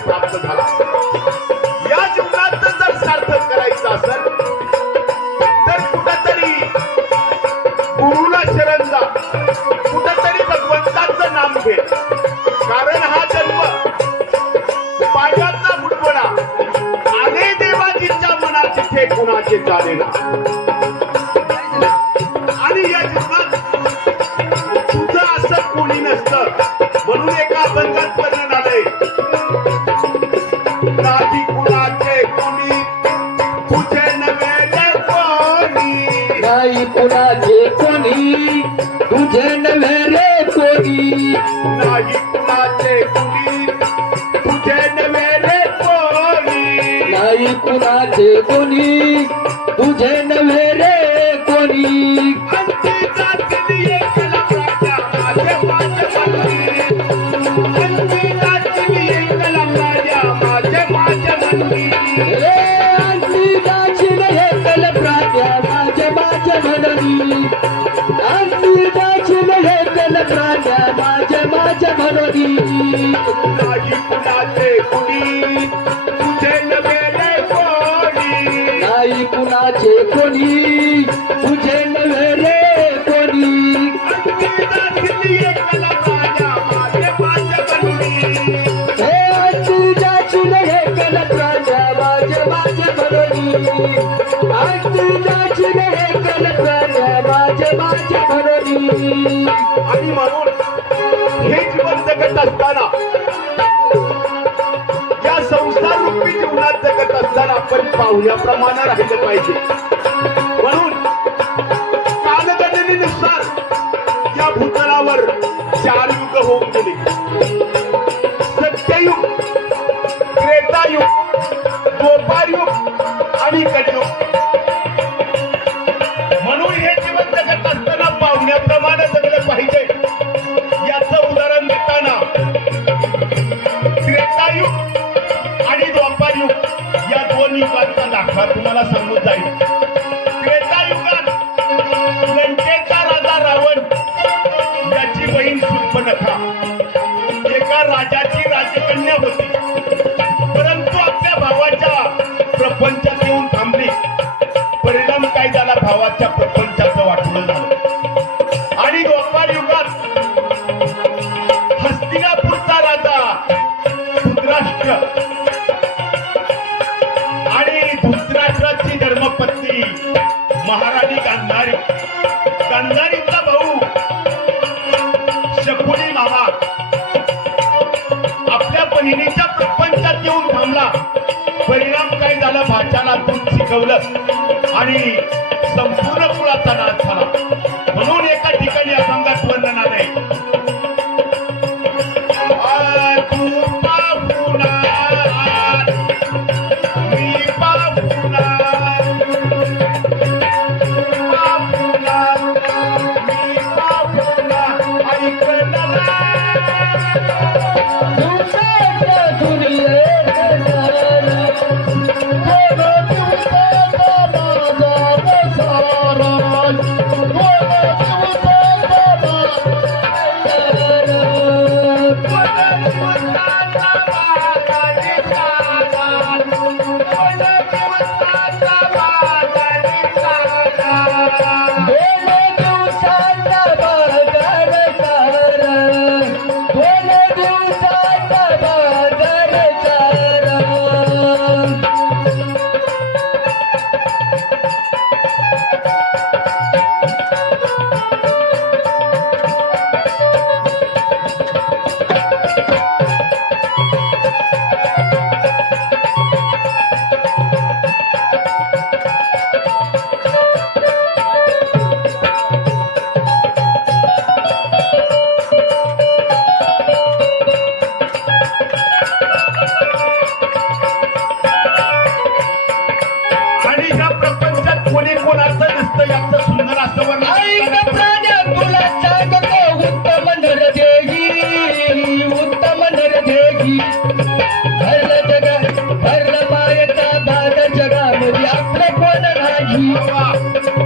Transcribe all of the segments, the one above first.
प्राप्त झाला। या जीवनात जर सार्थक करायचं असेल तर कुठेतरी गुरुला शरण जा, कुठेतरी भगवंताचं नाम घे। कारण हा जन्म पाण्याचा बुडबुडा आले देवाजीच्या मनात तिथे कुणाचे चालेना। आणि या जीवनात तुझं असं कोणी नसतं म्हणून एका अभंगात वर्णन आलंय, नाही कुणाचे कोणी तुझे नव्हे कोणी, नाही कुणाचे कोणी तुझे नव्हे रे कोणी, नाही कुणाचे कोणी तुझे नव्हे रे कोणी, नाही कुणाचे कोणी तुझे नव्हे रे कोणी। अंती जाती एकला प्राजा माझे माझे मंदिर, अंती जाती एकला प्राजा माझे माझे मंदिर, रे अंती दाचिल एकल प्राज्ञा माझे माझे म्हणनी, अंती दाचिल एकल प्राज्ञा माझे माझे म्हणनी। नाही कुणाचे कोणी तुझे नव्हे रे कोणी, नाही कुणाचे कोणी तुझे नव्हे रे कोणी। अंती जाती एकला प्राजा माझे माझे मंदिर, हे अंती दाचिल एकल प्राज्ञा माझे माझे म्हणनी, अंती दाचिल एकल प्राज्ञा माझे माझे म्हणनी। आणि म्हणून हे जीवन जगत असताना या संसार रूपी जीवनात जगत असताना आपण पाहुण्याप्रमाणे राहिलं पाहिजे। म्हणून कालगणनेनुसार या भूतलावर 4 युग होऊन गेले, सत्ययुग, त्रेतायुग, द्वापारयुग आणि कलियुग। म्हणून हे जीवन जगत असताना पाहुण्याप्रमाणे जगलं पाहिजे। याचं उदाहरण देताना त्रेतायुग आणि द्वापारयुग या 2 युगांचा दाखला तुम्हाला सांगून जाईल। त्रेतायुगात लंकेचा राजा रावण याची बहीण शूर्पणखा एका राजाची राजकन्या होती, परंतु आपल्या भावाच्या प्रपंचात येऊन थांबली। परिणाम काय झाला, भावाच्या प्रपंचाचं वाटलं झालं। आणि द्वापार युगात हस्तिनापूरचा राजा धृतराष्ट्र आणि धृतराष्ट्राची धर्मपत्नी महाराणी गांधारी, गांधारीचा भाऊ शकुनी मामा आपल्या बहिणीच्या प्रपंचात येऊन थांबला। परिणाम काय झाला, भाच्याला दूध शिकवलं आणि संपूर्ण कुळाचा नाश झाला। म्हणून एका ठिकाणी अभंगात वर्णन आलंय, तू पाहुणा मी पाहुणा, पाहुणा मी पाहुणा ऐकलं तुझे ह्या प्रपंचात कोणी कोणाचं नसतं याचं सुंदर असं वर्णन ऐक प्राण्या तुला सांगतो उत्तम नर देही उत्तम नर देही भरलं जग भरलं मायेचा बाजार जगामध्ये आपलं कोण नाही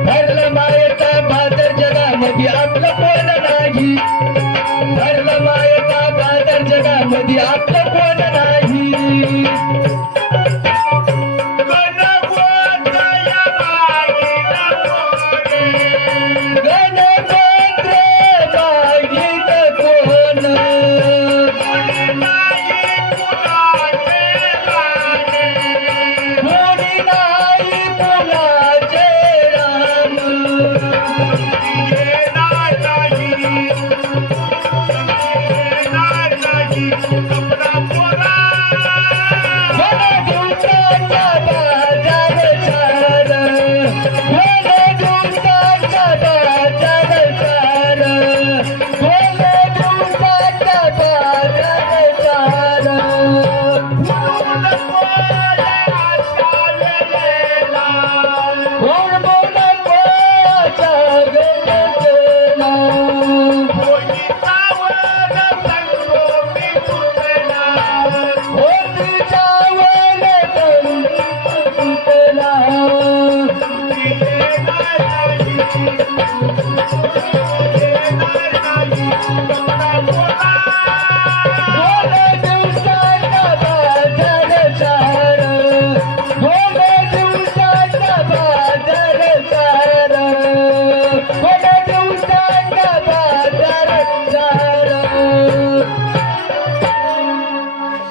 भरलं मायेचा बाजार जगामध्ये आपलं कोण नाही भरलं मायेचा बाजार जगामध्ये आपलं कोण नाही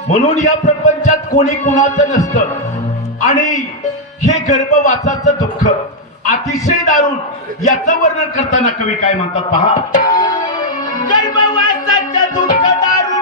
म्हणून या प्रपंचात कोणी कुणाचं नसतं आणि हे गर्भवासाचं दुःख अतिशय दारुण याचं वर्णन करताना कवी काय म्हणतात पहा गर्भवासाचं दुःख दारुण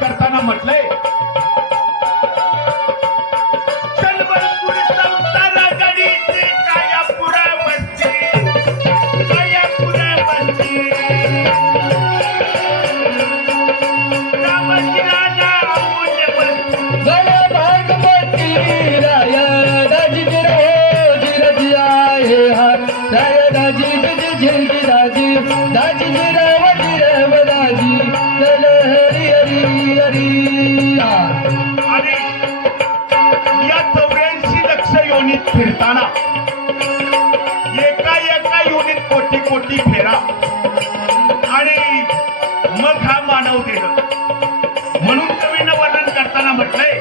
करताना म्हटलंय फिरताना एका एका युनिट कोटी कोटी फेरा आणि मग हा मानव देह म्हणून कवीनं वर्णन करताना म्हटलंय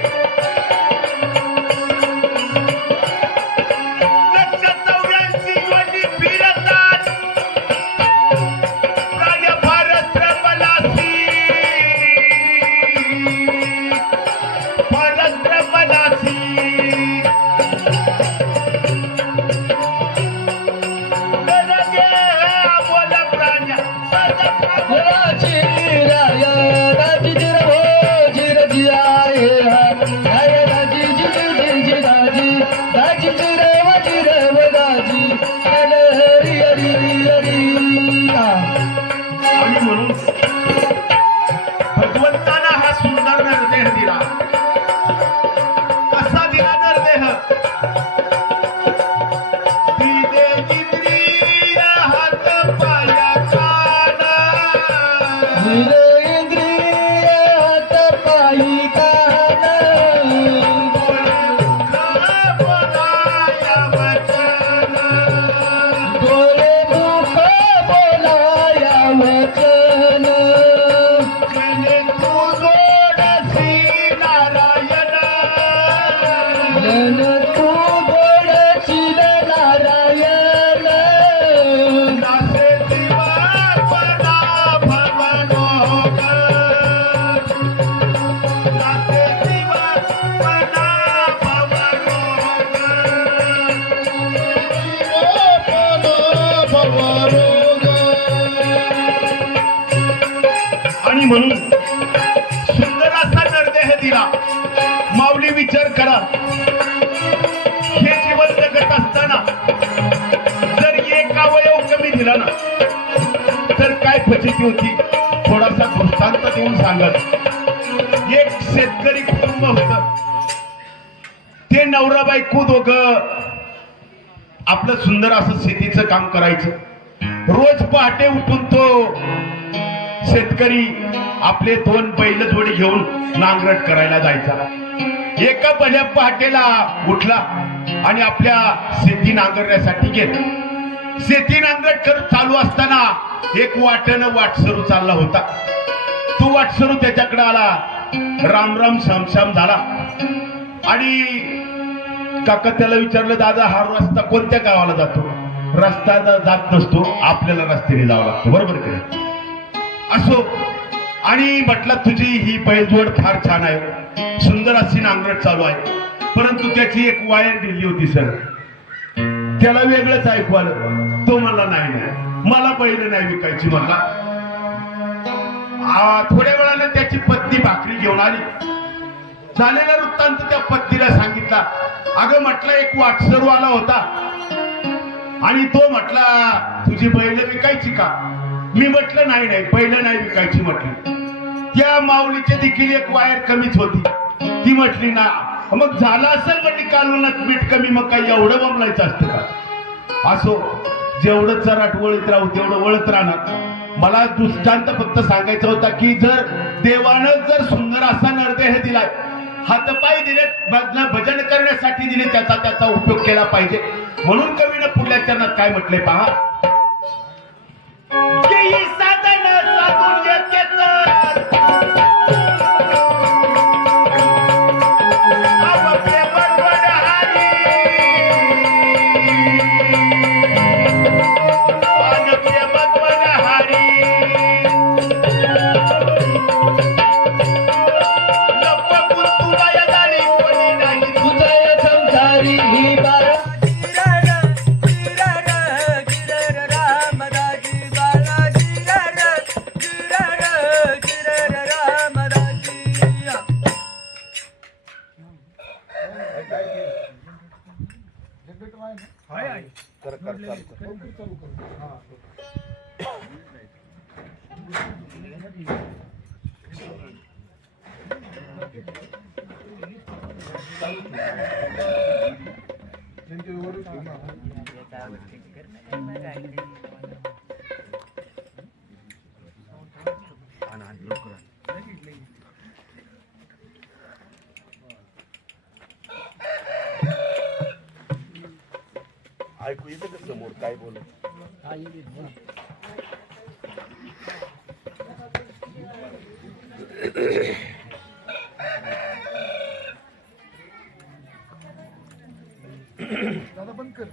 म्हणून सुंदर असा नरदेह दिला. माऊली विचार करा, हे जीवन जगत असताना जर एक अवयव कमी दिला ना तर काय फजिती होती. थोडासा दृष्टांत देऊन सांगत. एक शेतकरी कुटुंब होत. ते नवरा बायको दोघं आपलं सुंदर असं शेतीचं काम करायचं. रोज पहाटे उठून तो शेतकरी आपले 2 बैल जोडी घेऊन नांगरट करायला जायचा. एका भल्या पहाटेला उठला आणि आपल्या शेती नांगरण्यासाठी गेला. शेती नांगरट करत चालू असताना एक वाटण वाटसरू चालला होता. तो वाटसरू त्याच्याकडे आला. राम राम श्याम श्याम झाला आणि काका त्याला विचारलं, दादा हा रस्ता कोणत्या गावाला जातो? रस्ता जात नसतो, आपल्याला रस्त्याने जावं लागतं, बरोबर की? असो. आणि म्हटलं तुझी ही बैलजोड फार छान आहे, सुंदर अशी नांगरट चालू आहे, परंतु त्याची एक वायर ढिली होती सर. त्याला वेगळंच ऐकू आलं. तो म्हणला नाही मला बैल नाही विकायची. म्हणला थोड्या वेळाने त्याची पत्नी भाकरी घेऊन आली. झालेला वृत्तांत त्या पत्नीला सांगितला. अगं म्हटलं एक वाटसरू आला होता आणि तो म्हटला तुझी बैल विकायची का? मी म्हटलं नाही बैल नाही विकायची म्हटली. त्या माऊलीच्या देखील एक वायर कमीच होती. ती म्हटली ना. मग झालं असेल म्हटली कालवणात मीठ कमी, मग काही एवढं बमलायचं असतं का? असो, जेवढं चराट वळीत राहू तेवढं वळत राहणार. मला दृष्टांत फक्त सांगायचा होता की जर देवानं जर सुंदर असा नरदेह दिलाय, हातपाय दिले, भजन करण्यासाठी दिले, त्याचा उपयोग केला पाहिजे. म्हणून कवीनं पुढल्या चरणात काय म्हटलंय पहा. साधन साधून ऐकू येतं का समोर काय बोलत? दादा बंद कर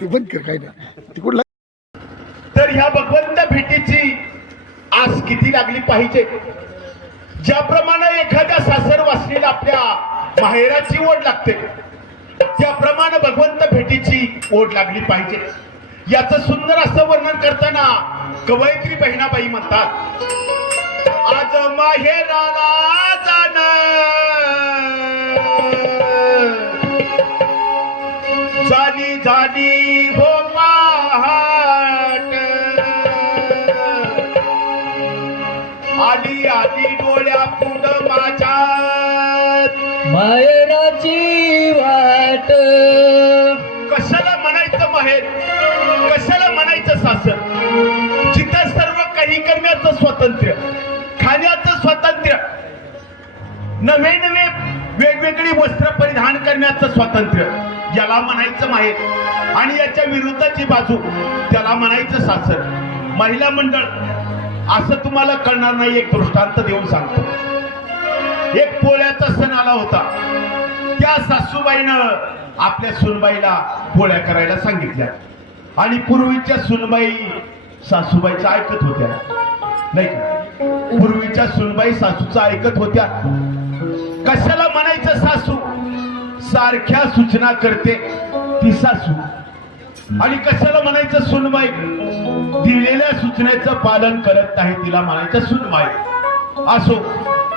ते बंद कर काय नाही कुठला. तर ह्या भगवंत भेटीची आस किती लागली पाहिजे. ज्याप्रमाणे एखाद्या सासर वासनीला आपल्या माहेराची ओढ लागते, त्याप्रमाणे भगवंत भेटीची ओढ लागली पाहिजे. याचं सुंदर असं वर्णन करताना कवयित्री बहिणाबाई म्हणतात, आज माहेराला जाणं झाली हो पहाट, आली डोळ्या पुढं माझ्या माहेराची वाट. कशाला म्हणायचं माहेर, कशाला म्हणायचं सासर? जिथं सर्व काही करण्याचं स्वातंत्र्य, खाण्याचं स्वातंत्र्य, नवे वेगवेगळी वस्त्र परिधान करण्याचं स्वातंत्र्य, याला म्हणायचं माहेर. आणि याच्या विरुद्धची बाजू, त्याला म्हणायचं सासर. महिला मंडळ, असं तुम्हाला कळणार नाही. एक दृष्टांत देऊन सांगतो. एक पोळ्याचा सण आला होता. त्या सासूबाईनं आपल्या सुनबाईला पोळ्या करायला सांगितल्या आणि पूर्वीच्या सुनबाई सासूबाईचं ऐकत होत्या, नाही का? पूर्वीच्या सुनबाई सासूचं ऐकत होत्या. कशाला म्हणायचं सासू? सारख्या सूचना करते ती सासू. आणि कशाला म्हणायचं सुनबाई? दिलेल्या सूचनेचं पालन करत नाही तिला म्हणायचं सुनबाई. असो,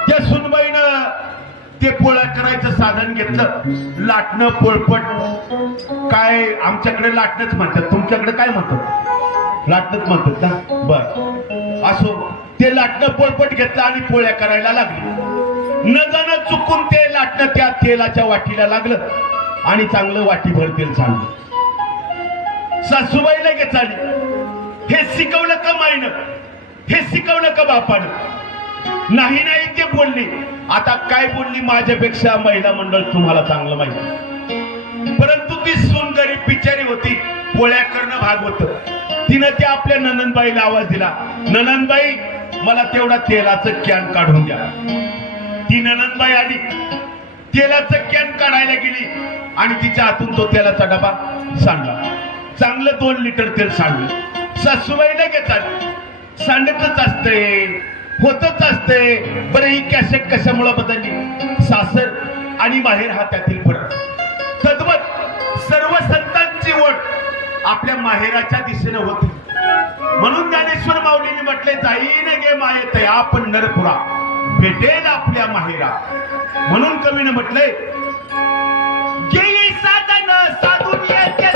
त्या सुनबाईनं ते पोळ्या करायचं साधन घेतलं. लाटणं पोळपट, काय आमच्याकडे लाटणंच म्हणतात, तुमच्याकडे काय म्हणतात? लाटणंच म्हणतात ना? बर, असो, ते लाटणं पोळपट घेतलं आणि पोळ्या करायला लागली. न जाणं चुकून ते लाटणं त्या तेलाच्या वाटीला लागलं आणि चांगलं वाटीभर तेल सांडलं. सासूबाई लगेच आली. हे शिकवलं का माईनं? हे शिकवलं का बापानं? नाही नाही ते बोलली. आता काय बोलली माझ्यापेक्षा महिला मंडळ तुम्हाला चांगलं माहिती. परंतु ती सून गरीब बिचारी होती, पोळ्या करणं भाग होतं. तिनं त्या आपल्या ननंदबाईला आवाज दिला, ननंदबाई मला तेवढा तेलाचं कॅन काढून द्या. ती ननंदबाई आली, तेलाचं कॅन काढायला गेली आणि तिच्या हातून तो तेलाचा डबा सांडला. चांगलं 2 लिटर तेल सांडलं. सासूबाई लगेच आली. सांडतच असतंय, होतच असतंय. बरं, ही कॅसेट कशामुळे बदलली? सासर आणि माहेर हा त्यातील फरक. तद्वत सर्व संतांची ओढ आपल्या माहेराच्या दिशेने होती. म्हणून ज्ञानेश्वर माऊलीने म्हटले, जाईन गे माये तया पण नरपुरा, भेटेल आपल्या माहेरा. म्हणून कवीने म्हटले, गेली साधन साधून येते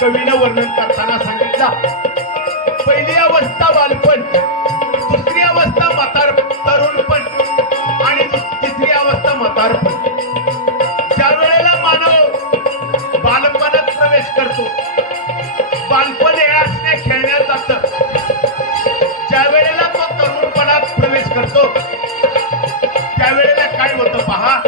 कवीनं वर्णन करताना सांगितला. पहिली अवस्था बालपण, दुसरी अवस्था तरुणपण आणि तिसरी अवस्था म्हातारपण. ज्या वेळेला मानव बालपणात प्रवेश करतो, बालपण हे असणे खेळण्यात जातं. ज्या वेळेला तो तरुणपणात प्रवेश करतो त्यावेळेला काय होतं पहा.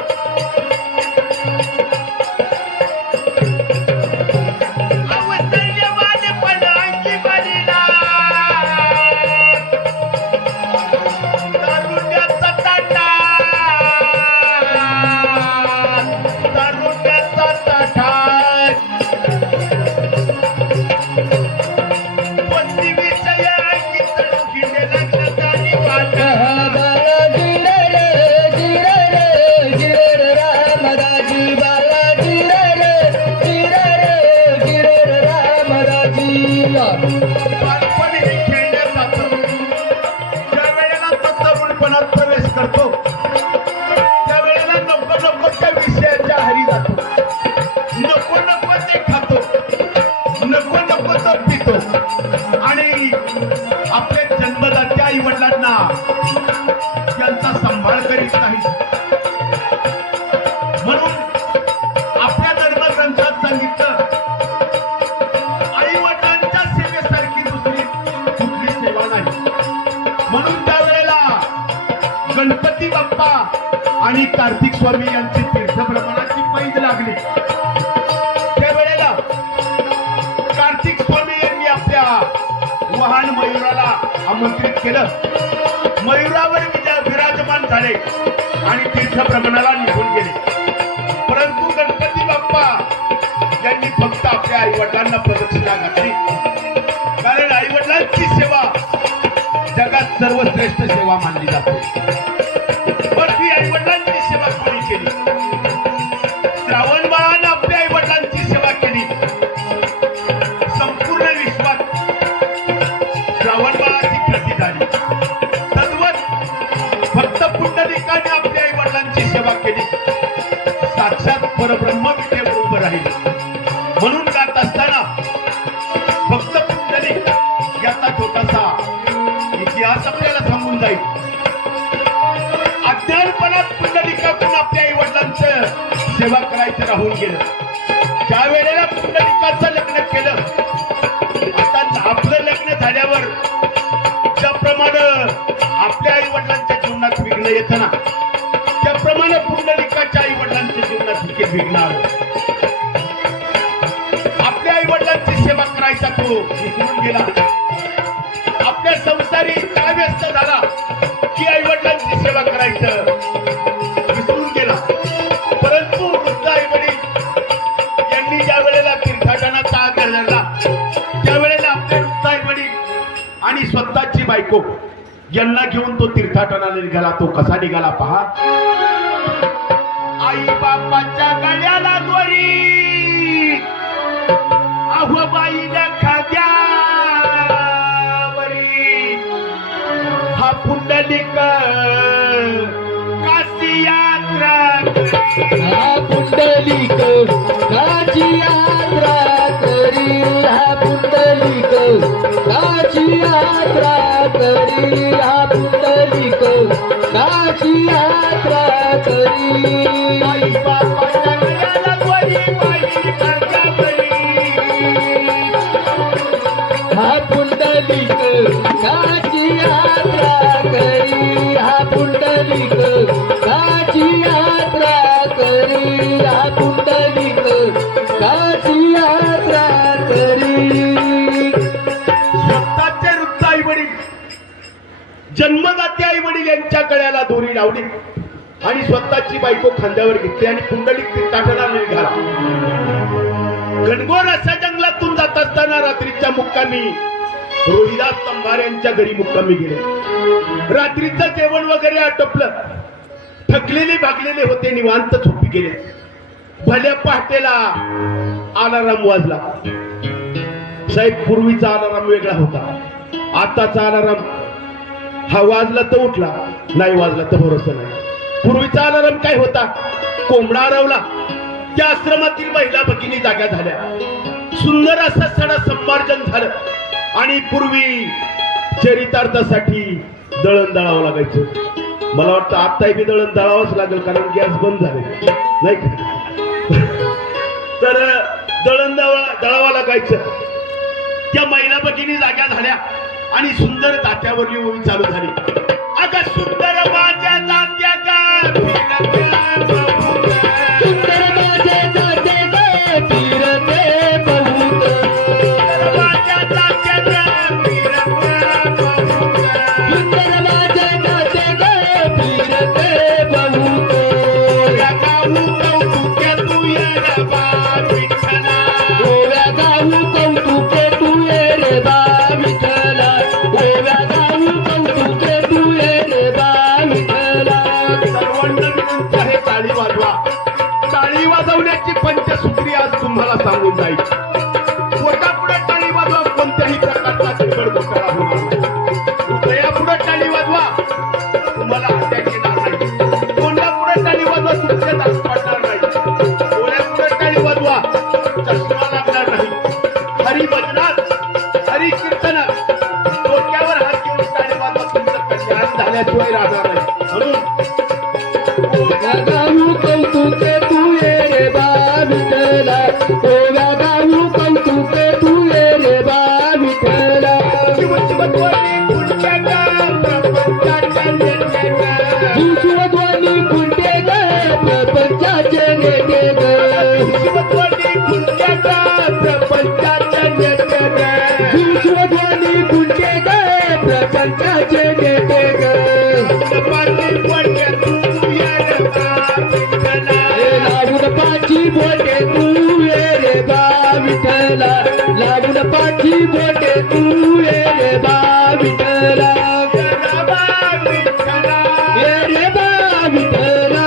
आपल्या जन्मदात्या आई वडिलांना त्यांचा सांभाळ करीत नाही. म्हणून आपल्या धर्मग्रंथात सांगितलं, आई वडिलांच्या सेवेसारखी दुसरी कुठली सेवा नाही. म्हणून त्यावेळेला गणपती बाप्पा आणि कार्तिक स्वामी यांची तीर्थभ्रमणाची पैज लागली. त्यावेळेला कार्तिक स्वामी यांनी आपल्या वाहन मयुराला आमंत्रित केलं. मयुरावर विराजमान झाले आणि तीर्थभ्रमणाला निघून गेले. परंतु गणपती बाप्पा यांनी फक्त आपल्या आई वडिलांना प्रदक्षिणा घातली. कारण आई वडिलांची सेवा जगात सर्वश्रेष्ठ सेवा मानली जाते. पण ती आई वडिलांची सेवा कोणी केली? श्रावण बाळानं आपल्या आई वडिलांची सेवा केली. संपूर्ण विश्वात श्रावण बाळाची ख्याती झाली. तद्वत भक्त पुंडलिकाने आपल्या आई वडिलांची सेवा केली. साक्षात परब्रह्म विटेवर उभं राहिले. म्हणून गात असताना भक्त पुंडलिक याचा छोटासा इतिहास इतिहास आपल्याला सांगून जाईल. अज्ञानपणात पुंडलिकातून आपल्या आई वडिलांचं सेवा करायचं राहून गेलं. ज्या वेळेला पुंडलिकाचं लग्न केलं, आता आपलं लग्न झाल्यावर ज्याप्रमाणे आपल्या आई वडिलांच्या जीवनात विघ्न येतं ना, त्याप्रमाणे पुंडलिकाच्या आई वडिलांच्या जीवनात देखील विघ्न आलं. आपल्या आई वडिलांची सेवा करायचा तो विसरून गेला. आपल्या संसारी इतका व्यस्त झाला की आई वडिलांची सेवा करायचं विसरून गेला. परंतु वृद्ध आई वडील यांनी ज्या वेळेला तीर्थाटनाचा आग्रह धरला, त्यावेळेला आपले वृद्ध आई वडील आणि स्वतःची बायको यांना घेऊन तो तीर्थाटनाला निघाला. तो कसा निघाला पहा. आई बापाच्या गळ्याला दोरी, अहोबाईला खाद्यावरी, हा पुंडलिक काशी यात्रा हा पुंडलिक काची यात्रा करी, हा पुंडलिक काची यात्रा करी, हा पुंडलिक काची यात्रा करी. आई बापाच्या गळ्याला दोरी, बाई खाद्यावरी, हा पुंडलिक काची यात्रा करी, हा पुंडलिक काची यात्रा करी, हा पुंडलिक काची यात्रा करी. स्वतःचे वृद्ध आई वडील, जन्मदाते आई वडील यांच्या गळ्याला दोरी लावली आणि स्वतःची बायको खांद्यावर घेतली आणि पुंडलिक तीर्थाटनाला निघाला. घनघोर अशा जंगलातून जात असताना रात्रीच्या मुक्कामी रोहिदास तंभार यांच्या घरी मुक्कामी गेले. रात्रीचं जेवण वगैरे आटोपलं. थकलेले भागलेले होते, निवांत झोपी गेले. भल्या पहाटेला अलाराम वाजला. साहेब, पूर्वीचा अलाराम वेगळा होता. आताचा अलाराम हा वाजला तर उठला, नाही वाजला तर भरोसा नाही. पूर्वीचा अलाराम काय होता? कोंबडा हरवला, त्या आश्रमातील महिला भगिनी जाग्या झाल्या. सुंदर असं सडा संमार्जन झालं आणि पूर्वी चरितार्थासाठी दळण दळावं लागायचं. मला वाटतं आत्ताही बी दळण दळावंच लागेल, कारण गॅस बंद झाले नाही का. तर दळण दळावं लागायचं. त्या महिला भगिनी जाग्या झाल्या आणि सुंदर तात्यावरली ओळी चालू झाली. अगं सुंदर माझ्या जात्या गा, सुंदर माझे जाते ग फिरते बहुत, माझ्या जात्या गा, सुंदर माझे जाते ग फिरते बहुत. गाऊ कौतुक्या तू ये बा विठ्ठला, गोव्या गाऊ कौतुके तू ये रे बा विठ्ठला, गोव्या गाऊ कौतुके तू ये रे बा विठ्ठला. सर्वांना विनंती आहे, टाळी वाजवा. टाळी वाजवण्याची पंचसूत्री आज तुम्हाला सांगून जाईल. पोटापुढे टाळी वाजवा, कोणत्याही प्रकारचा चिकड घोटाळा होणार नाही. हृदयापुढे टाळी वाजवा, तुम्हाला अटॅक येणार नाही. तोंडापुढे टाळी वाजवा, तुमचे दात पडणार नाही. डोळ्यापुढे टाळी वाजवा, चष्मा लागणार नाही. हरी भजनात, हरी कीर्तनात डोक्यावर हात घेऊन टाळी वाजवा, तुमचं कल्याण झाल्याशिवाय राहणार नाही. म्हणून गोव्या गाऊ कौतुके तू ये रे बा विठ्ठला, गोव्या गाऊ कौतुके तू ये रे बा विठ्ठला. शिवशिवध्वनी पुढच्या गा, प्रपंचाच्या नेते गा. शिवध्वनी कुंटे ग प्रपंचाचे नेते ग, शिवध्वनी पुढच्या गा, प्रपंचाच्या नेते गा. शिवध्वनी कुंटे ग प्रपंचाचे नेते ग. पाठी पडल्या तू ये बा विठ्ठला, लागून पाची बोटे तू ये रे बा विठ्ठला, लागून पाची बोटे तू ये रे बा विठ्ठला. बा विठ्ठला, ये रे बा विठ्ठला,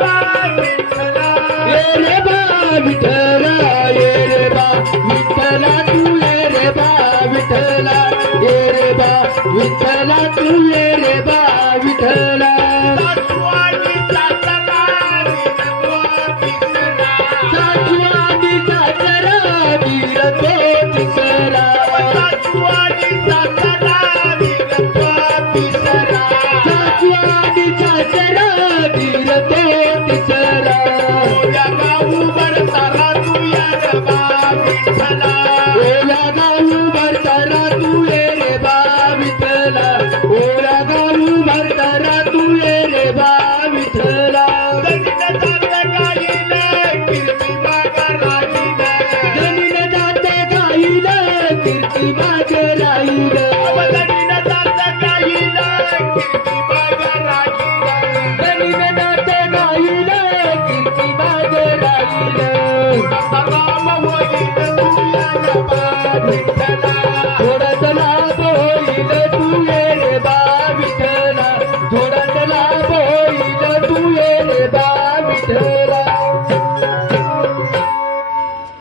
बा विठ्ठला. ये रे बा विठ्ठला, ये रे बा विठ्ठला तू ये रे बा विठ्ठला, ये रे बा विठ्ठला तू ये रे बा विठ्ठला. सासुवाडी सासरा विरतो तिसरा, सासुवाडी सासरा विरतो तिसरा, सासुवाडी सासरा विरतो कीर्ती माग राहील अवधानी न जाता गाईला कीर्ती माग राहील गणित नाथ गाईल कीर्ती माग राहील थोडासा राम होईल तुझ्या नवा विठ्ठला थोडाच लाभ होईल तू ये रे बा विठ्ठला थोडाच लाभ होईल तू ये रे बा विठ्ठला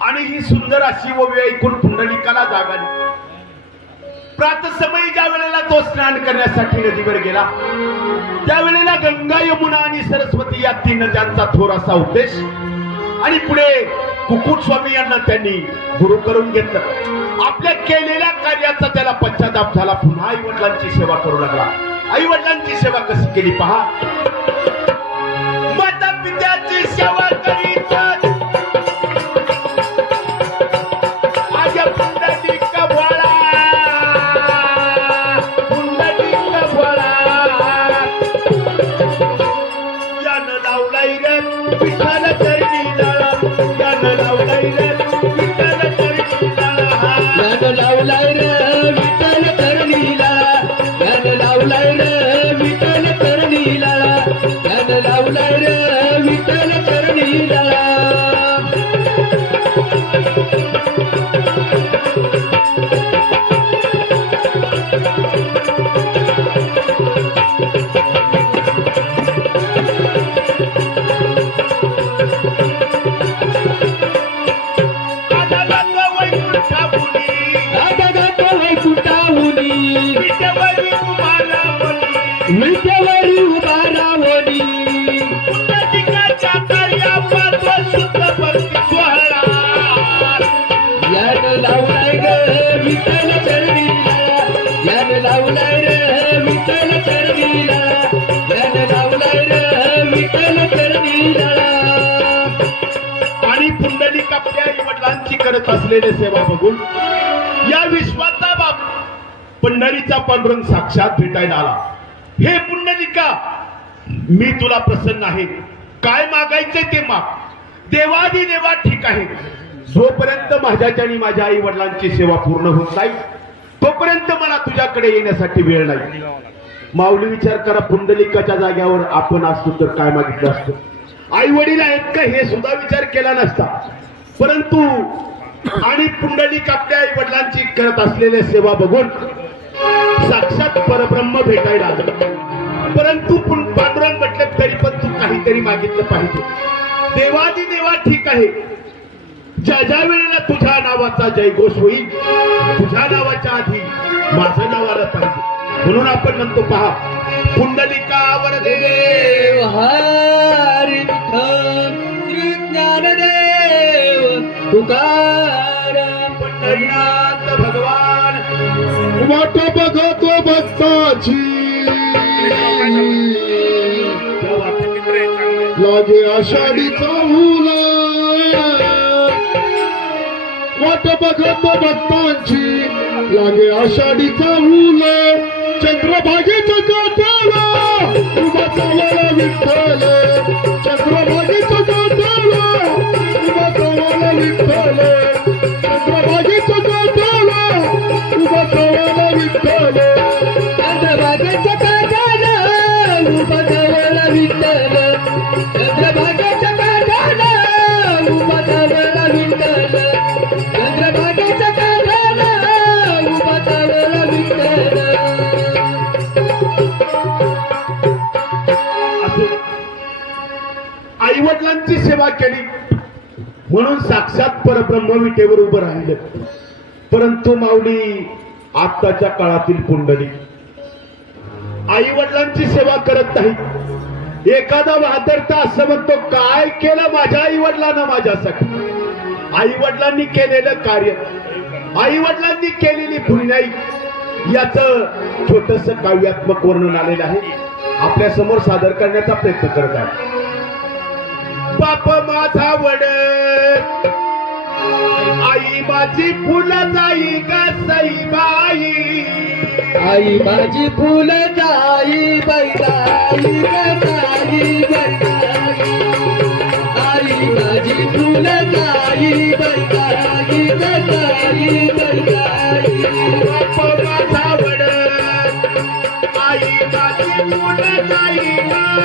आणि ही सुंदर अशी ओवी ऐकून पुंडलिकाला जाग आली. प्रातःसमयी ज्या वेळेला तो स्नान करण्यासाठी नदीवर गेला त्यावेळेला गंगा यमुना आणि सरस्वती या तीन नद्यांचा थोर असा उद्देश आणि पुढे कुकुट स्वामी यांना त्यांनी गुरु करून घेतलं. आपल्या केलेल्या कार्याचा त्याला पश्चाताप झाला. पुन्हा आई वडिलांची सेवा करू लागला. आई वडिलांची सेवा कशी केली पहा. माता पित्याची सेवा करीत आज पुंडलिक भोळा पुंडलिक भोळा यानं लावलाय रे विठ्ठल चरणीला यानं लावलाय रे विठ्ठल चरणीला यानं लावलाय रे विठ्ठल चरणीला यानं लावलाय रे विठ्ठल चरणीला यानं लावलाय रे विठ्ठल चरणीला आता गंगा वैकुंठापुरी राजा गातो वैकुंठाहुनी विठ्ठवरी उभा रावली विठ्ठवरी उभा रावणी पुंडलिकाच्या कार्यापासून शुद्ध भक्ती सोहळा यानं लावलाय रे विठ्ठल चरणीला यानं लावलाय रे विठ्ठल चरणीला यानं लावलाय रे विठ्ठल चरणीला आणि पुंडलिक आपल्या आई वडिलांची करत असलेली सेवा बघून या विश्वाचा बाप पंढरीचा पांडुरंग साक्षात भेटायला आला. हे पुंडलिका मी तुला प्रसन्न आहे. काय मागायचंय ते माग. देवादी देवा ठीक आहे. जोपर्यंत माझ्याच्या आणि माझ्या आई वडिलांची सेवा पूर्ण होत नाही तोपर्यंत मला तुझ्याकडे येण्यासाठी वेळ नाही. माऊली विचार करा पुंडलिकाच्या जाग्यावर आपण असतो तर काय मागितलं असतं. आई वडील आहेत का हे सुद्धा विचार केला नसता. परंतु आणि पुंडलिक आपल्या आई वडिलांची करत असलेल्या सेवा बघून साक्षात परब्रह्म भेटायला आलं. परंतु पांडुरंग म्हटलं तरी पण तू काहीतरी मागितलं पाहिजे. देवादी देवा ठीक आहे. ज्या ज्या वेळेला तुझ्या नावाचा जयघोष होईल तुझ्या नावाच्या आधी माझं नाव आलं पाहिजे. म्हणून आपण म्हणतो पहा पुंडलिकावर देव हरी विठ्ठल श्री ज्ञानदेव तुकाराम पंढरीनाथ भगवान वाट बघतो भक्ताची लागे आषाढीचा मुला वाट बघतो भक्तांची लागे आषाढीचा मुल चंद्रभागेच्या काठाला उभा चालला विठ्ठल चंद्रभागेच्या काठाला उभा चालला विठ्ठल चंद्रभागेच्या काठाला उभा चालला विठ्ठल चंद्रभागेच्या काठाला उभा चालला विठ्ठल चंद्रभागेच्या काठाला उभा चालला विठ्ठल चंद्रभागेच्या काठाला उभा चालला विठ्ठल आई वडिलांची सेवा केली म्हणून साक्षात परब्रह्म विटेवर उभं राहिले. परंतु माऊली आत्ताच्या काळातील पुंडलिक आई वडिलांची सेवा करत नाही. एखादा वादरता असं म्हणतो काय केलं माझ्या आई वडिलांना माझ्यासाठी. आई वडिलांनी केलेलं कार्य आई वडिलांनी केलेली पुण्याई याचं छोटस काव्यात्मक वर्णन आलेलं आहे. आपल्या समोर सादर करण्याचा प्रयत्न करत आहे. बाप माझा वड आई माझी फुलजाई ग सईबाई आई माझी फुल जाई बैलाई गजाई बैलाई आई माझी फुल जाई बैलाई गजाई बैलाई बाप माझा वड आई माझी फुलताई गाई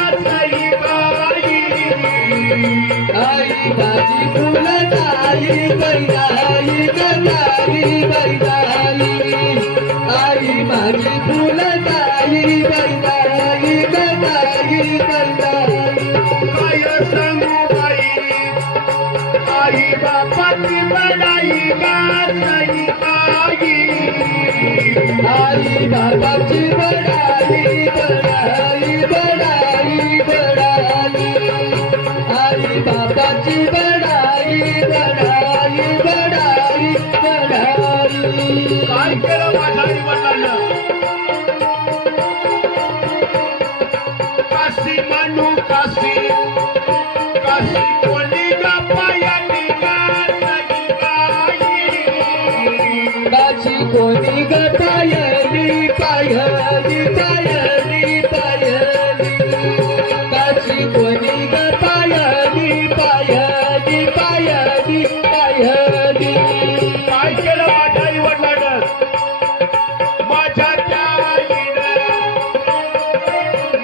आई माझी फुलताई बैदाई गदाई बैदाई आई माझी फुलताई बैदाई गदाई बैदाई काय सांगू बाई आई बापाची बडाई गाई आई बाबाची बडाई बडाई बडाई बडाई आई बाबाची बडाई बडाई बडाई बडाई काय केलं माझ्या आई वडिलांना काशी मानू काशी काशी कोणी पायानी काची कोणी ग पायली पायली पायली पायली काची कोणी ग पायली पायली पायली पायली काय केलं माझ्या आई वडिलांना माझ्या त्या आईनं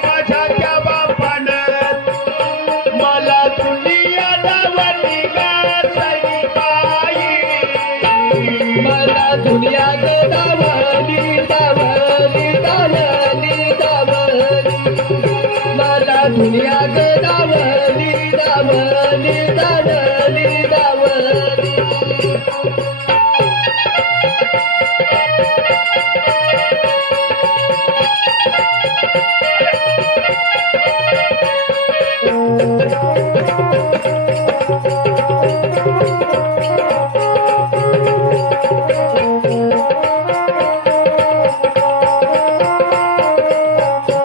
माझ्या त्या बापानं मला दुनिया दावली गाई मला दुनिया ग दावली दावली दावली दावली मला दुनिया ग दावली दावली दावली दावली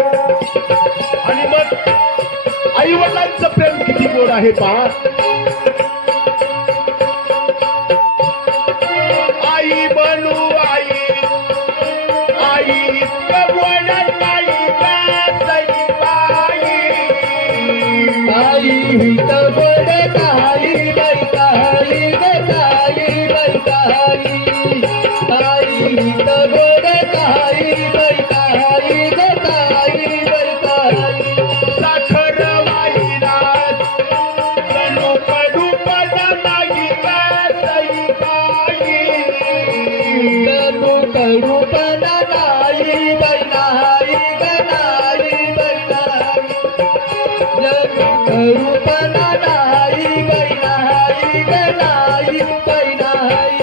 आणि मग आई वडिलांचं प्रेम किती गोड आहे पहा आई बनू आई आई इतकं गोड नाही गाई आई हित गोड काही बैताई गताई बैताई आई हित गोड काही बैताई गताई बैताई साखर वाईनात जणू कडू पदा नाही गाई जणू कडूपणा नाही बैनाई गनाई बैनाई जणू कडूपणा नाही बैनाई गनाई बैनाई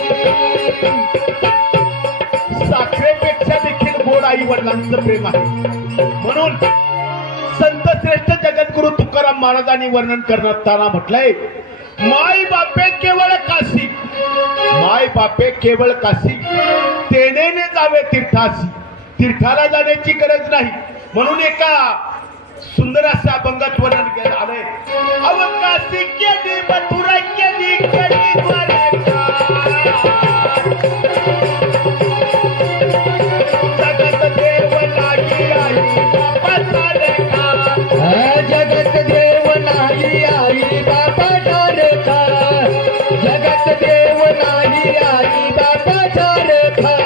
साखरेपेक्षा देखील गोड आई वडिलांचं प्रेम आहे म्हणून संत श्रेष्ठ जगद्गुरु तुकाराम महाराजांनी वर्णन करताना म्हटलंय माय बापे केवळ काशी माय बापे केवळ काशी तेनेने जावे तीर्थासी तीर्थाला जाण्याची गरज नाही म्हणून एका सुंदर अशा अभंगात वर्णन केलं आलंय अवकाशी केली मथुरा केली केली द्वारका जगत देव लागी आई बापाचा लेखा जगत देव नाही आई बापा रेखा जगत देव नाही आई बापा रेखा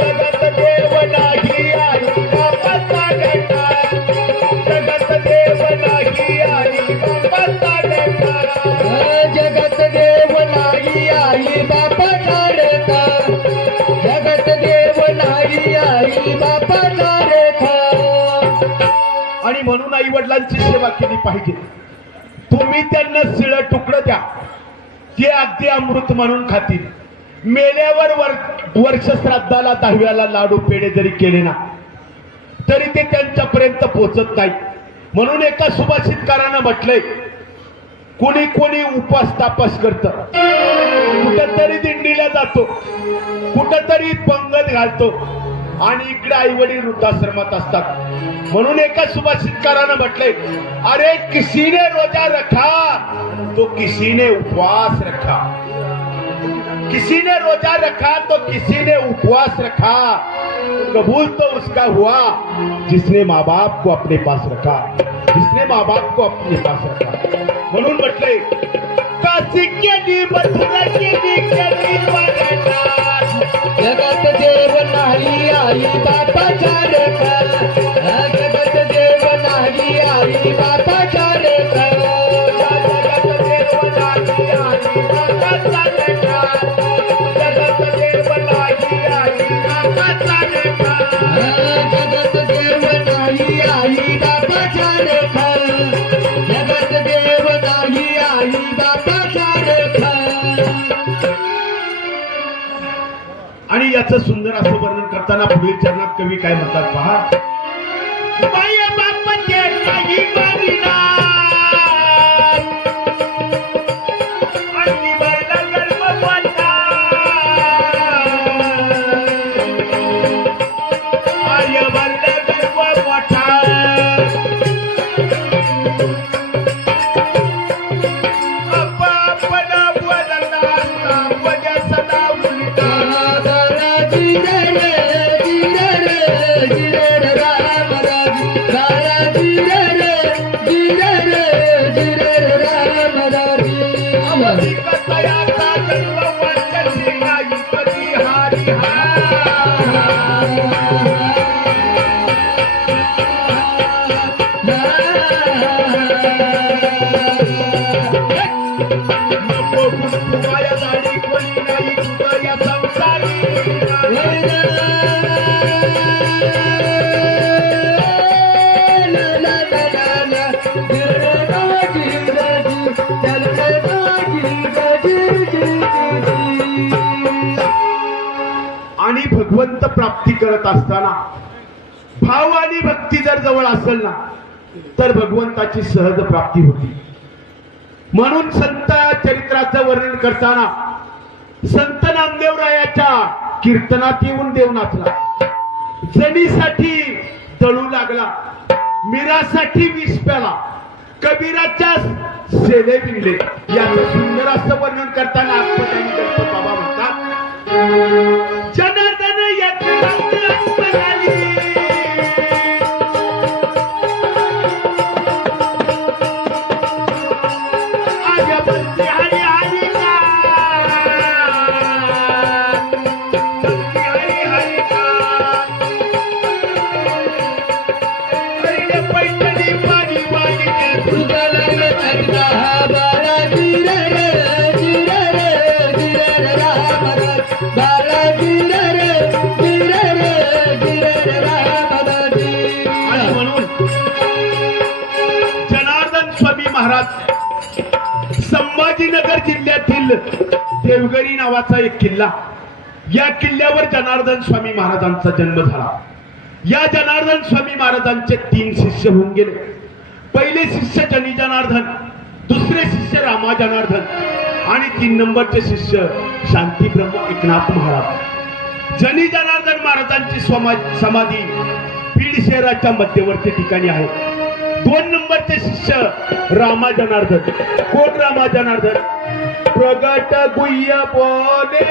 जगत देव लागी आई बापाचा लेखा जगत देव लागी आई बापाचा लेखा जगत देव नाही आई बापा रेखा जगत देव नाही आई बापा रेखा आणि म्हणून आई वडिलांची सेवा केली पाहिजे तुम्ही त्यांना शिळं तुकडं द्या ते अगदी अमृत म्हणून खातील मेल्यावर वर्ष श्राद्धाला 10व्याला लाडू पेढे जरी केले ना तरी ते त्यांच्यापर्यंत पोहोचत नाही म्हणून एका सुभाषितकारानं म्हटलंय कोणी कोणी उपास तापास करत कुठंतरी दिंडीला जातो कुठंतरी पंगत घालतो आणि इकडे आई वडील वृद्धाश्रमात असतात म्हणून एका सुभाषितकारानं म्हटलंय अरे किसीने रोजा रखा तो किसीने उपवास रखा किसी ने रोजा रखा तो किसी ने उपवास रखा कबूल तो उसका हुआ जिसने माँ बाप को अपने पास रखा जिसने माँ बाप को अपने पास रखा म्हणून म्हटलंय काशी केली मथुरा केली केली जगत आई बापाचा लेख जगत देव नाही आई बापाचा लेख जगत देव नाही आई बापाचा लेख जगत देव नाही आई बापाचा लेख जगत देव नाही आई बापाचा लेख जगत देव नाही आई बापाचा लेख. आणि याचं सुंदर असं वर्णन करताना पुढील चरणात कवी काय म्हणतात पहा. माय बापाचे नाही मानिला आणि बैला गर्भवता आर्य बैला गर्भवता आपला बोलला वजसना उलटा कथयाचा जन्म वंचसी नाही कधी हारी नको कुटुंबाया झाली कोणी नाही कुटुंबाया संसारी आणि भगवंत प्राप्ती करत असताना भाव आणि भक्ती जर जवळ असेल ना तर भगवंताची सहज प्राप्ती होती. म्हणून संत चरित्राचं वर्णन करताना संत नामदेवरायाच्या कीर्तनात येऊन देव नाचला, जणीसाठी जळू लागला, मीरासाठी विष प्याला, कबीराच्या सेले बिनले. याचं सुंदर असं वर्णन करताना आत्मज्ञानी गणपत बाबा म्हणतात, जनार्दन संभाजीनगर जिल्ह्यातील देवगरी नावाचा एक किल्ला, या किल्ल्यावर जनार्दन स्वामी महाराजांचा जन्म झाला. या जनार्दन स्वामी महाराजांचे 3 शिष्य होऊन गेले. पहिले शिष्य जनी जनार्दन, दुसरे शिष्य रामा जनार्दन आणि 3 नंबरचे शिष्य शांती ब्रह्म एकनाथ महाराज. जनी जनार्दन महाराजांची समाधी बीड शहराच्या मध्यवर्ती ठिकाणी आहे. 2 नंबरचे शिष्य रामा जनार्दन. कोण रामा जनार्दन? प्रगट गुह्य बोले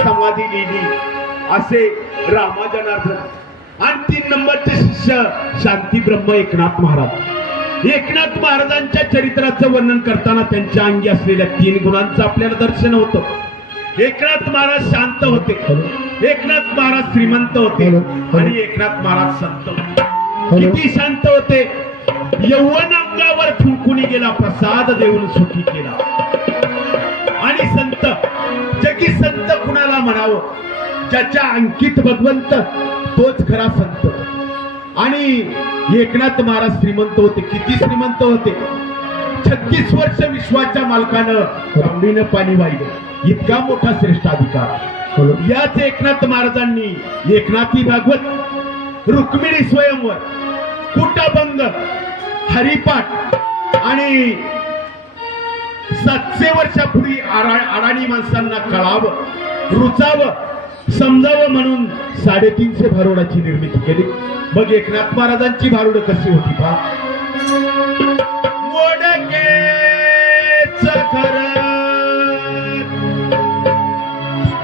समाधी लिहिली असे रामा जनार्दन आणि 3 नंबरचे शिष्य शांती ब्रह्म एकनाथ महाराज. एकनाथ महाराजांच्या चरित्राचं वर्णन करताना त्यांच्या अंगी असलेल्या 3 गुणांचं आपल्याला दर्शन होतं. एकनाथ महाराज शांत होते, एकनाथ महाराज श्रीमंत होते आणि एकनाथ महाराज संत होते. किती शांत होते! यौवन अंगावर फुंकुनी गेला, प्रसाद देऊन सुखी केला. आणि संत, जगी संत कुणाला म्हणावं? ज्याच्या अंकित भगवंत तोच खरा संत. आणि एकनाथ महाराज श्रीमंत होते. किती श्रीमंत होते! 36 वर्ष विश्वाच्या मालकानं तांबीनं पाणी वाहिलं, इतका मोठा श्रेष्ठ अधिकार. याच एकनाथ महाराजांनी एकनाथी भागवत रुक्मिणी स्वयंवर, कुटभंग, हरिपाठ आणि 700 वर्षापूर्वी अडाणी माणसांना कळावं, रुचावं, समजावं म्हणून 350 भारुडाची निर्मिती केली. मग एकनाथ महाराजांची भारुड कशी होती पहा. मोडकेच घर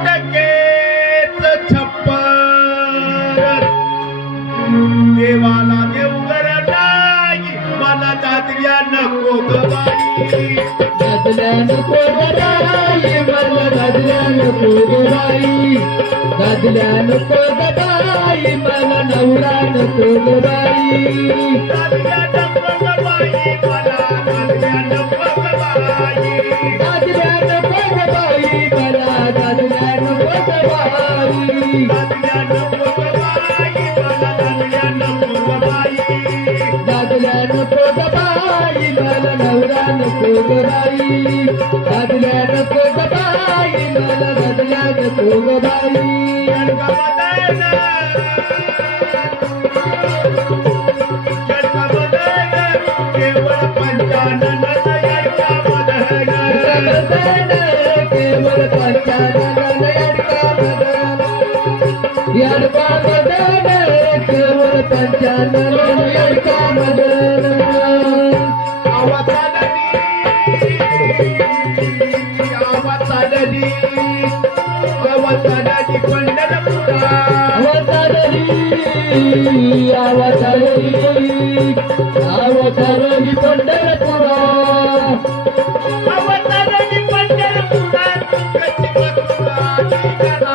तुटकेच छप्पर, देवाला देवघर नाही, मला दादऱ्या नको ग बाई. दादल्या नको ग बाई, मला दादल्या नको ग बाई. दादल्या नको ग बाई, मला नवरा नको ग बाई. दादऱ्या नको ग बाई, मला दादऱ्या नको ग बाई. दादल्या नको ग बाई, मला दादल्या नको ग बाई. दादऱ्या नको ग बाई, मला दादऱ्या नको ग बाई. दादल्या नको ग बाई, मला नवरा नको ग बाई. दादल्या नको ग बाई, मला दादल्या नको ग बाई. केवळ पंचानन केवळ पंचानन यडका मदन, यडका मदन, केवळ पंचानन यडका मदन. अवतारली पंढरपुरा, अवतारली, अवतारली, अवतारली पंढरपुरा. अवतारली पंढरपुरा, कशी बसुराली जरा.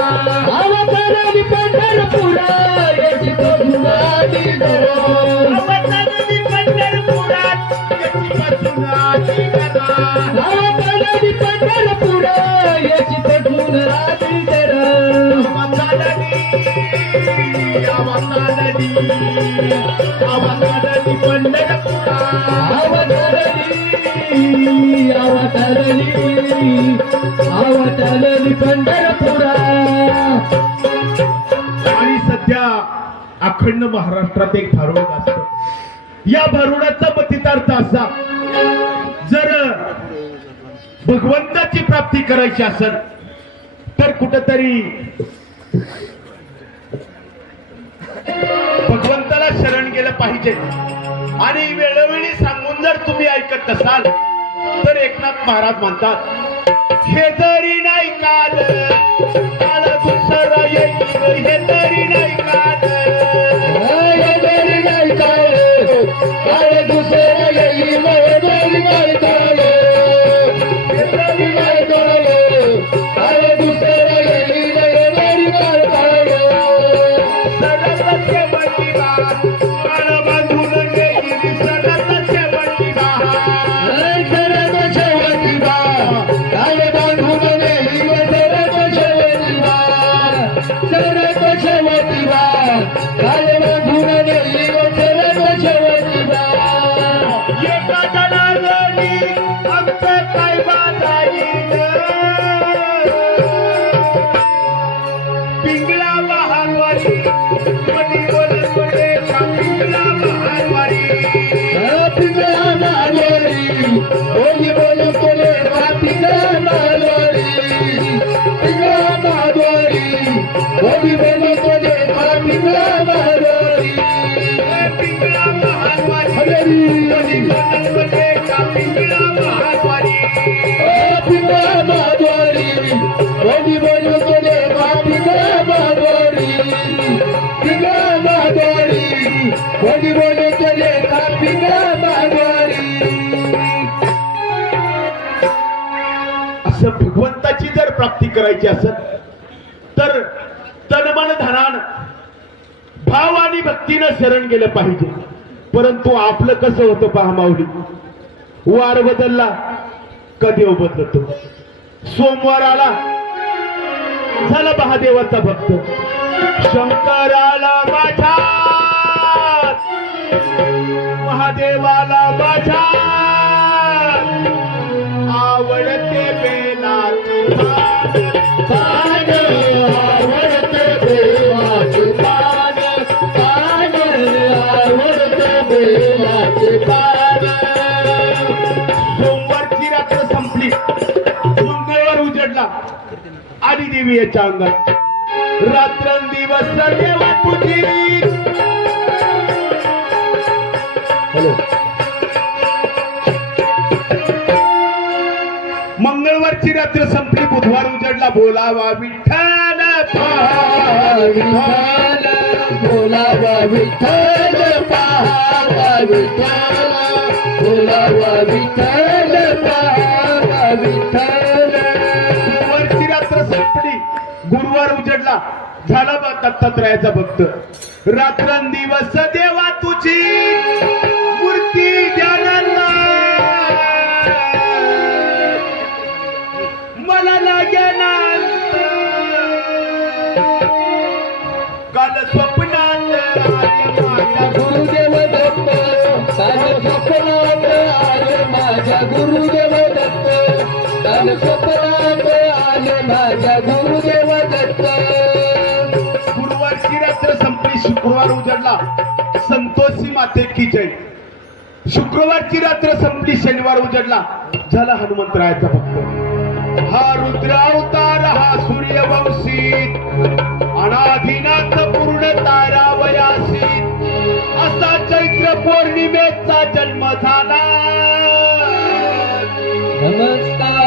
अवतारली पंढरपुरा, याची बसुराली जरा. अवतारली पंढरपुरा, कशी बसुराली जरा. अवतारली पंढरपुरा, याची बसुराली जरा. अवतारली पंढरपुरा, अवतारली, अवतारली पंढरपुरा. आणि सध्या अखंड महाराष्ट्रात एक भारुड असतं. या भारुडाचा मतितार्थ असा, जर भगवंताची प्राप्ती करायची असेल तर कुठंतरी भगवंताला शरण गेलं पाहिजे. आणि वेळोवेळी सांगून जर तुम्ही ऐकत नसाल तर एकनाथ महाराज म्हणतात, हे जरी नाही काल, काल दुसरं येईल, हे जरी नाही काल, हे जरी नाही काळ, काळ दुसरं येईल, हे जरी नाही काळ, हे जरी नाही काळ, काळ दुसरं येईल, हे जरी नाही काळ. सडकचे बंडीवार, काळ बांधून घेईल, सडकचे बंडीवार. शरद शेवटी बा, काळ बांधून नेली, शरद शेवटी बा, शरद शेवटी बा, काळ बांधून नेली, शरद शेवटी बा. एका जनावरी आमचं काय बाजाईल, पिंगला महाद्वारी, कोणी बोलत होते का पिंगला महाद्वारी. पिंगळा मालोरी, कोणी बोलत बोले का पिंगळा मालोरी. पिंगळा मालोरी, कोणी बोलत बोले का पिंगळा मालोरी. पिंगला महाद्वारी, हरी, कोणी बोलत होते का पिंगला महाद्वारी. पिंगळा मालोरी, कोणी बोलत बोले का पिंगळा मालोरी. पिंगळा मालोरी, कोणी बोलत बोले का पिंगळा मालोरी. असं भगवंताची जर प्राप्ती करायची असेल तर तनमन धनान भाव आणि भक्तीनं शरण गेलं पाहिजे. परंतु आपलं कसं होतं पहा माऊली, वार बदलला का देव बदलतो. सोमवार आला झाला महादेवाचा भक्त, शंकराला माझ्या, महादेवाला माझ्या आवडते बेलाची पान. पान, आवडते देवाचे पान, पान, देवी याच्या अंगात रात्रंदिवस देवा तुझी. हॅलो मंगळवारची रात्र संपली, बुधवार उजडला, बोलावा विठ्ठल विठ्ठल बोलावा विठ्ठल पाहावा विठ्ठल बोलावा विठ्ठल पाहावा विठ्ठल. बुधवारची रात्र संपली, गुरुवार उजडला, झाला बा दत्तात्रयाचा भक्त. रात्रंदिवस देवा तुझी मूर्ती ध्यानाला मला लागेनांत. काल स्वप्नात आले माझ्या गुरुदेव दत्त काल स्वप्नात आले माझ्या गुरुदेव दत्त काल स्वप्नात आले माझ्या गुरुदेव दत्त. गुरुवारची रात्र संपली, शुक्रवार उजडला, संतोषी माते की जय. शुक्रवारची रात्र संपली, शनिवार उजडला, झाला हनुमंतरायाचा भक्त. हा रुद्र अवतार, हा सूर्यवंशी, अनाधिनाथ पूर्ण तारावयासी, असा चैत्र पौर्णिमेचा जन्म झाला. नमस्कार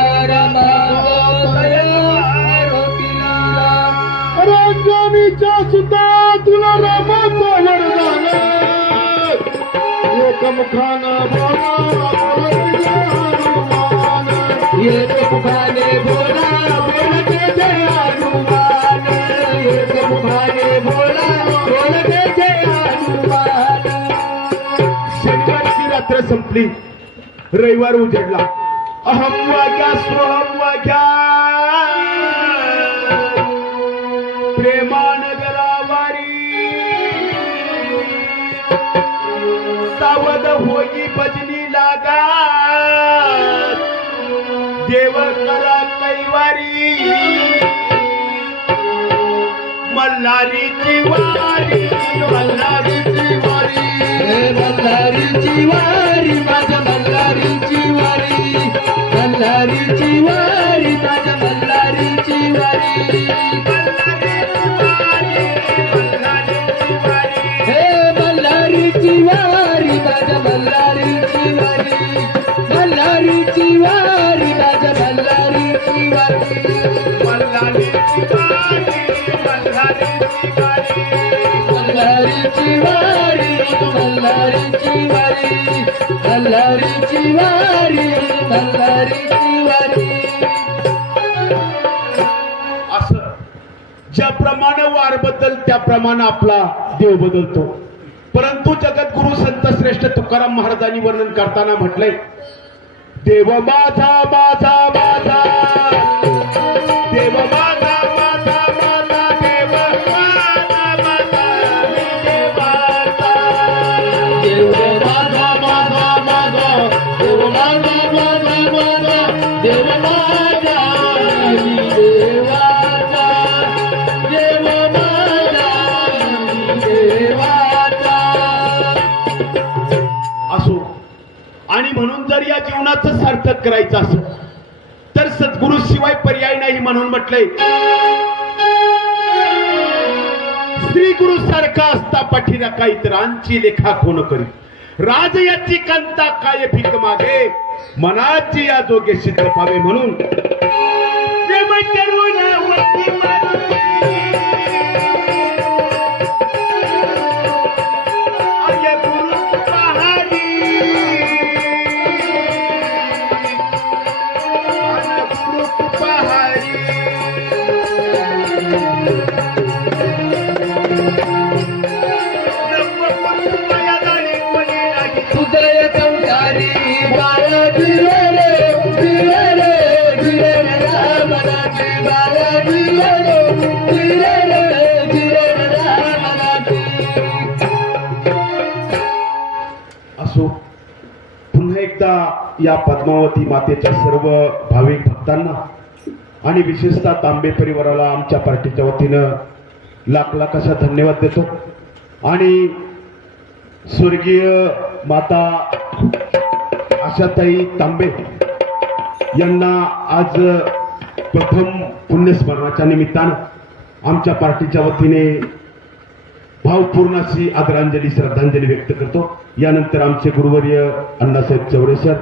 राजानीच्या सुता तुला रामाचं वरदान. एकमुखानं एकमुखाने बोला बोलते जय हनुमान एकमुखाने बोला बोलते जय हनुमान. शनिवारची रात्र संपली, रविवार उजडला, अहम वाग्या सोहम वाग्या प्रेमानगरावारी सावध होई भजनी लागा देव करा कैवारी. मल्हारीची वारी, मल्हारीची वारी, मल्हारीची वारी माझ्या मल्हारीची वारी मल्हारीची वारी माझ्या मल्हारीची वारी. हे मल्हारीची वारी माझ्या मल्हारीची वारी मल्हारीची वारी माझ्या मल्हारीची वारी. मल्हारीची वारी मल्हारीची वारी मल्हारीची वारी मल्हारीची वारी. असं ज्याप्रमाणे वार बदल त्याप्रमाणे आपला देव बदलतो. परंतु जगद्गुरु संत श्रेष्ठ तुकाराम महाराजांनी वर्णन करताना म्हटलंय, देव माझा माझा माझा देव माझा माझा माझा देव माझा माझा देवाचा. देव माझा माझा माझा देव माझा माझा माझा देव माझा मी देवाचा देव माझा मी देवाचा. असो, आणि म्हणून जर या जीवनाचं सार्थक करायचं असेल तर सद्गुरु शिवाय पर्याय नाही. म्हणून म्हटलंय, श्री गुरु सारखा असता पाठीराखा इतरांची लेखा कोण करी. राज याची कंता काय भीक मागे, मनाची या जोगे सिद्ध पावे. म्हणून प्रेम करून वरती मारुती, आर्य गुरु पहारी, आर्य गुरु पहारी. उदय संसारी बाळा दिले रे रामनाथी बाळा दिले रे रामनाथी. असो, पुन्हा एकदा या पद्मावती मातेच्या सर्व भाविक भक्तांना आणि विशेषतः तांबे परिवाराला आमच्या पार्टीच्या वतीनं लाख लाख असा धन्यवाद देतो. आणि स्वर्गीय माता आशाताई तांबे यांना आज प्रथम पुण्यस्मरणाच्या निमित्तानं आमच्या पार्टीच्या वतीने भावपूर्ण अशी आदरांजली श्रद्धांजली व्यक्त करतो. यानंतर आमचे गुरुवर्य अण्णासाहेब चौरे सर